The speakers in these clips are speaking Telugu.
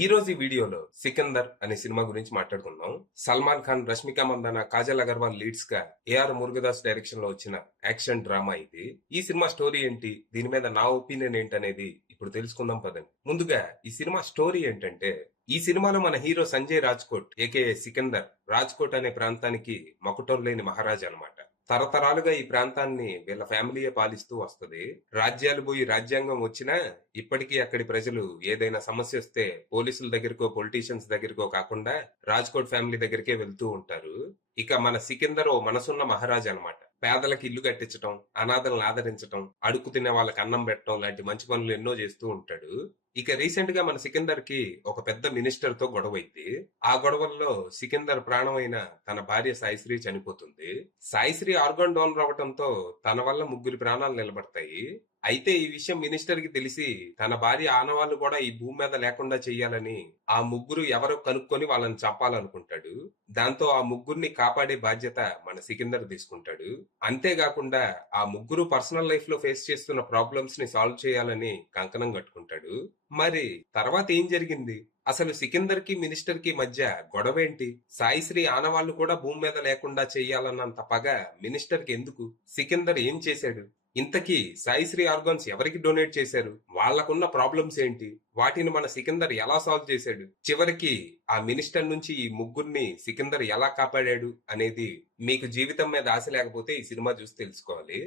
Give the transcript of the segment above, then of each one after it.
ఈ రోజు ఈ వీడియోలో సికందర్ అనే సినిమా గురించి మాట్లాడుకుందాం. సల్మాన్ ఖాన్, రష్మిక మందాన, కాజల్ అగర్వాల్ లీడ్స్ గా ఏఆర్ మురుగదాస్ డైరెక్షన్ లో వచ్చిన యాక్షన్ డ్రామా ఇది. ఈ సినిమా స్టోరీ ఏంటి, దీని మీద నా ఒపీనియన్ ఏంటనేది ఇప్పుడు తెలుసుకుందాం పదండి. ముందుగా ఈ సినిమా స్టోరీ ఏంటంటే, ఈ సినిమాలో మన హీరో సంజయ్ రాజ్కోట్ ఏకేఏ సికందర్ రాజ్కోట్ అనే ప్రాంతానికి మకుటం లేని మహారాజు అన్నమాట. తరతరాలుగా ఈ ప్రాంతాన్ని వీళ్ళ ఫ్యామిలీయే పాలిస్తూ వస్తుంది. రాజ్యాలు పోయి రాజ్యాంగం వచ్చినా ఇప్పటికీ అక్కడి ప్రజలు ఏదైనా సమస్య వస్తే పోలీసుల దగ్గరకో పొలిటీషియన్స్ దగ్గరకో కాకుండా రాజ్కోట్ ఫ్యామిలీ దగ్గరికే వెళ్తూ ఉంటారు. ఇక మన సికిందర్ ఓ మనసున్న మహారాజు అన్నమాట. పేదలకు ఇల్లు కట్టించటం, అనాథలను ఆదరించటం, అడుక్కు తినే వాళ్ళకి అన్నం పెట్టడం లాంటి మంచి పనులు ఎన్నో చేస్తూ ఉంటాడు. ఇక రీసెంట్ గా మన సికిందర్ కి ఒక పెద్ద మినిస్టర్ తో గొడవ అయింది. ఆ గొడవల్లో సికిందర్ ప్రాణమైన తన భార్య సాయిశ్రీ చనిపోతుంది. సాయిశ్రీ ఆర్గాన్ డోనర్ అవడంతో తన వల్ల ముగ్గురి ప్రాణాలు నిలబడతాయి. అయితే ఈ విషయం మినిస్టర్ కి తెలిసి తన భార్య ఆనవాళ్లు కూడా ఈ భూమి మీద లేకుండా చెయ్యాలని ఆ ముగ్గురు ఎవరో కనుక్కొని వాళ్ళని చంపాలనుకుంటాడు. దాంతో ఆ ముగ్గురిని కాపాడే బాధ్యత మన సికిందర్ తీసుకుంటాడు. అంతేకాకుండా ఆ ముగ్గురు పర్సనల్ లైఫ్ లో ఫేస్ చేస్తున్న ప్రాబ్లమ్స్ ని సాల్వ్ చేయాలని కంకణం కట్టుకుంటాడు. మరి తర్వాత ఏం జరిగింది? అసలు సికిందర్ కి మినిస్టర్ కి మధ్య గొడవేంటి? సాయిశ్రీ ఆనవాళ్లు కూడా భూమి మీద లేకుండా చెయ్యాలన్నంత పగ మినిస్టర్ కి ఎందుకు? సికిందర్ ఏం చేశాడు? ఇంతకీ సాయిశ్రీ ఆర్గాన్స్ ఎవరికి డొనేట్ చేశారు? వాళ్లకున్న ప్రాబ్లమ్స్ ఏంటి? వాటిని మన సికిందర్ ఎలా సాల్వ్ చేశాడు? చివరికి ఆ మినిస్టర్ నుంచి ఈ ముగ్గురిని సికిందర్ ఎలా కాపాడాడు అనేది మీకు జీవితం మీద ఆశ లేకపోతే ఈ సినిమా చూసి తెలుసుకోవాలి.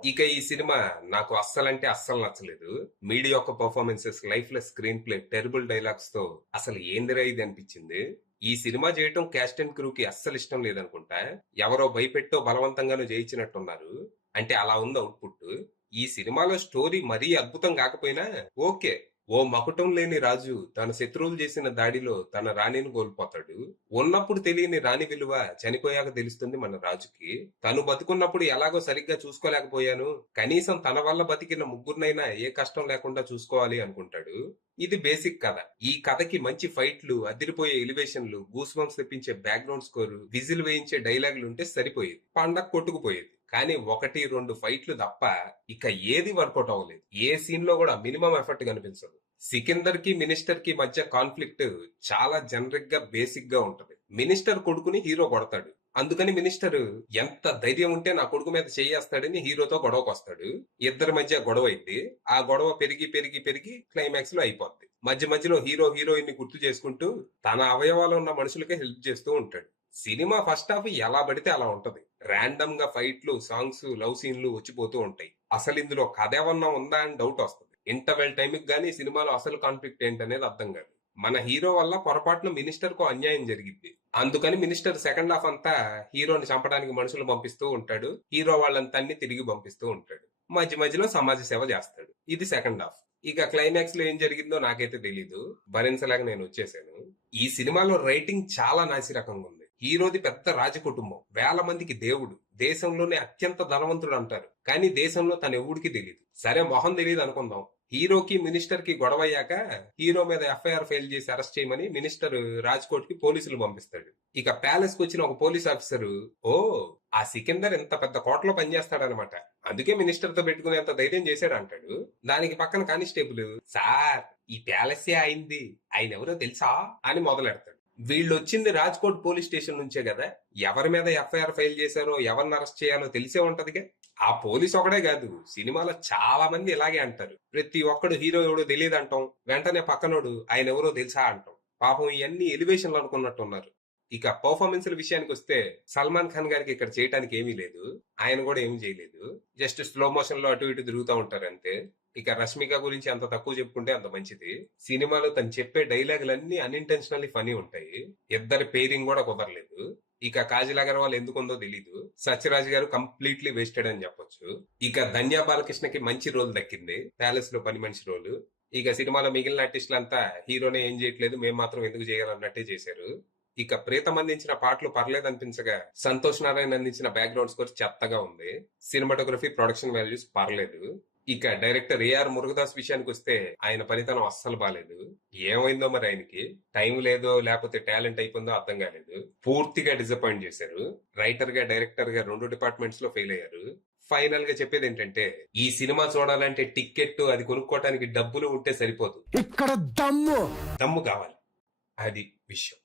ఇక ఈ సినిమా నాకు అస్సలంటే అస్సలు నచ్చలేదు. Mediocre performances, lifeless screenplay, terrible dialogues తో అసలు ఏందిరా ఇది అనిపించింది. ఈ సినిమా చేయటం క్యాస్ట్ అండ్ క్రూ కి అస్సలు ఇష్టం లేదనుకుంటా. ఎవరో భయపెట్టో బలవంతంగానో చేయించినట్టున్నారు. అంటే అలా ఉంది అవుట్పుట్. ఈ సినిమాలో స్టోరీ మరీ అద్భుతం కాకపోయినా ఓకే. ఓ మకుటం లేని రాజు తన శత్రువులు చేసిన దాడిలో తన రాణిని కోల్పోతాడు. ఉన్నప్పుడు తెలియని రాణి విలువ చనిపోయాక తెలుస్తుంది మన రాజుకి. తను బతుకున్నప్పుడు ఎలాగో సరిగ్గా చూసుకోలేకపోయాను, కనీసం తన వల్ల బతికిన ముగ్గురినైనా ఏ కష్టం లేకుండా చూసుకోవాలి అనుకుంటాడు. ఇది బేసిక్ కథ. ఈ కథకి మంచి ఫైట్లు, అదిరిపోయే ఎలివేషన్లు, గూస్ బంప్స్ తెప్పించే బ్యాక్గ్రౌండ్ స్కోర్, విజిల్ వేయించే డైలాగులు ఉంటే సరిపోయేది, పండగ కొట్టుకుపోయేది. కానీ ఒకటి రెండు ఫైట్లు తప్ప ఇక ఏది వర్కౌట్ అవ్వలేదు. ఏ సీన్ లో కూడా మినిమం ఎఫర్ట్ కనిపించదు. సికిందర్ కి మినిస్టర్ కి మధ్య కాన్ఫ్లిక్ట్ చాలా జనరిక్ గా బేసిక్ గా ఉంటది. మినిస్టర్ కొడుకుని హీరో కొడతాడు. అందుకని మినిస్టర్ ఎంత ధైర్యం ఉంటే నా కొడుకు మీద చేయేస్తాడని హీరోతో గొడవకు వస్తాడు. ఇద్దరి మధ్య గొడవ అయింది. ఆ గొడవ పెరిగి పెరిగి పెరిగి క్లైమాక్స్ లో అయిపోద్ది. మధ్య మధ్యలో హీరో హీరోయిన్ ని గుర్తు చేసుకుంటూ తన అవయవాలు ఉన్న మనుషులకే హెల్ప్ చేస్తూ ఉంటాడు. సినిమా ఫస్ట్ హాఫ్ ఎలా పడితే అలా ఉంటది. ర్యాండమ్ గా ఫైట్లు, సాంగ్స్, లవ్ సీన్లు వచ్చిపోతూ ఉంటాయి. అసలు ఇందులో కథ ఏమన్నా ఉందా అని డౌట్ వస్తుంది. ఇంటర్వెల్ టైంకి గానీ సినిమాలో అసలు కాన్ఫ్లిక్ట్ ఏంటనేది అర్థం కాదు. మన హీరో వల్ల పొరపాటున మినిస్టర్ కు అన్యాయం జరిగింది. అందుకని మినిస్టర్ సెకండ్ హాఫ్ అంతా హీరోని చంపడానికి మనుషులు పంపిస్తూ ఉంటాడు. హీరో వాళ్ళని తన్ని తిరిగి పంపిస్తూ ఉంటాడు. మధ్య మధ్యలో సమాజ సేవ చేస్తాడు. ఇది సెకండ్ హాఫ్. ఇక క్లైమాక్స్ లో ఏం జరిగిందో నాకైతే తెలీదు. భరించలేక నేను వచ్చేసాను. ఈ సినిమాలో రైటింగ్ చాలా నాసిరకంగా ఉంది. హీరోది పెద్ద రాజకుటుంబం, వేల మందికి దేవుడు, దేశంలోనే అత్యంత ధనవంతుడు అంటారు. కానీ దేశంలో తన ఎవడికి తెలియదు. సరే మొహం తెలియదు అనుకుందాం. హీరోకి మినిస్టర్ కి గొడవ అయ్యాక హీరో మీద ఎఫ్ఐఆర్ ఫైల్ చేసి అరెస్ట్ చేయమని మినిస్టర్ రాజ్కోట్ కి పోలీసులు పంపిస్తాడు. ఇక ప్యాలెస్ కు వచ్చిన ఒక పోలీస్ ఆఫీసరు, ఓ ఆ సికిందర్ ఇంత పెద్ద కోటలో పనిచేస్తాడనమాట, అందుకే మినిస్టర్ తో పెట్టుకునేంత ధైర్యం చేశాడు అంటాడు. దానికి పక్కన కానిస్టేబుల్, సార్ ఈ ప్యాలెస్ అయింది, ఆయన ఎవరో తెలుసా అని మొదలెడతాడు. వీళ్ళు వచ్చింది రాజ్కోట్ పోలీస్ స్టేషన్ నుంచే కదా. ఎవరి మీద ఎఫ్ఐఆర్ ఫైల్ చేశారో, ఎవరిని అరెస్ట్ చేయాలో తెలిసే ఉంటదిగా. ఆ పోలీస్ ఒకడే కాదు, సినిమాలో చాలా మంది ఇలాగే అంటారు. ప్రతి ఒక్కడు హీరో ఎవడో తెలియదు అంటాం, వెంటనే పక్కనోడు ఆయన ఎవరో తెలుసా అంటాం. పాపం ఇవన్నీ ఎలివేషన్లు అనుకున్నట్టున్నారు. ఇక పర్ఫార్మెన్స్ల విషయానికి వస్తే సల్మాన్ ఖాన్ గారికి ఇక్కడ చేయడానికి ఏమీ లేదు. ఆయన కూడా ఏమీ చేయలేదు. జస్ట్ స్లో మోషన్ లో అటు ఇటు తిరుగుతూ ఉంటారు అంతే. ఇక రష్మిక గురించి అంత తక్కువ చెప్పుకుంటే అంత మంచిది. సినిమాలో తను చెప్పే డైలాగులన్నీ అన్ఇంటెన్షనల్లీ ఫనీ ఉంటాయి. ఇద్దరి పేరింగ్ కూడా కుదరలేదు. ఇక కాజల్ అగర్వాల్ ఎందుకుందో తెలీదు. సత్యరాజ్ గారు కంప్లీట్లీ వేస్టెడ్ అని చెప్పొచ్చు. ఇక ధన్యా బాలకృష్ణకి మంచి రోల్ దక్కింది, ప్యాలెస్ లో పని మనిషి రోల్. ఇక సినిమాలో మిగిలిన ఆర్టిస్టులంతా హీరోనే ఏం చేయట్లేదు, మేము మాత్రం ఎందుకు చేయాలన్నట్టే చేశారు. ఇక ప్రీతం అందించిన పాటలు పర్లేదు అనిపించగా, సంతోష్ నారాయణ అందించిన బ్యాక్గ్రౌండ్ స్కోర్ చెత్తగా ఉంది. సినిమాటోగ్రఫీ, ప్రొడక్షన్ వాల్యూస్ పర్లేదు. ఇక డైరెక్టర్ ఏఆర్ మురుగదాస్ విషయానికి వస్తే ఆయన పనితనం అస్సలు బాలేదు. ఏమైందో మరి, ఆయనకి టైం లేదో లేకపోతే టాలెంట్ అయిపోయిందో అర్థం కాలేదు. పూర్తిగా డిసప్పాయింట్ చేశారు. రైటర్ గా, డైరెక్టర్ గా రెండు డిపార్ట్మెంట్స్ లో ఫెయిల్ అయ్యారు. ఫైనల్ గా చెప్పేది ఏంటంటే ఈ సినిమా చూడాలంటే టికెట్ అది కొనుక్కోవడానికి డబ్బులు ఉంటే సరిపోదు, ఇక్కడ దమ్ము దమ్ము కావాలి. అది విషయం.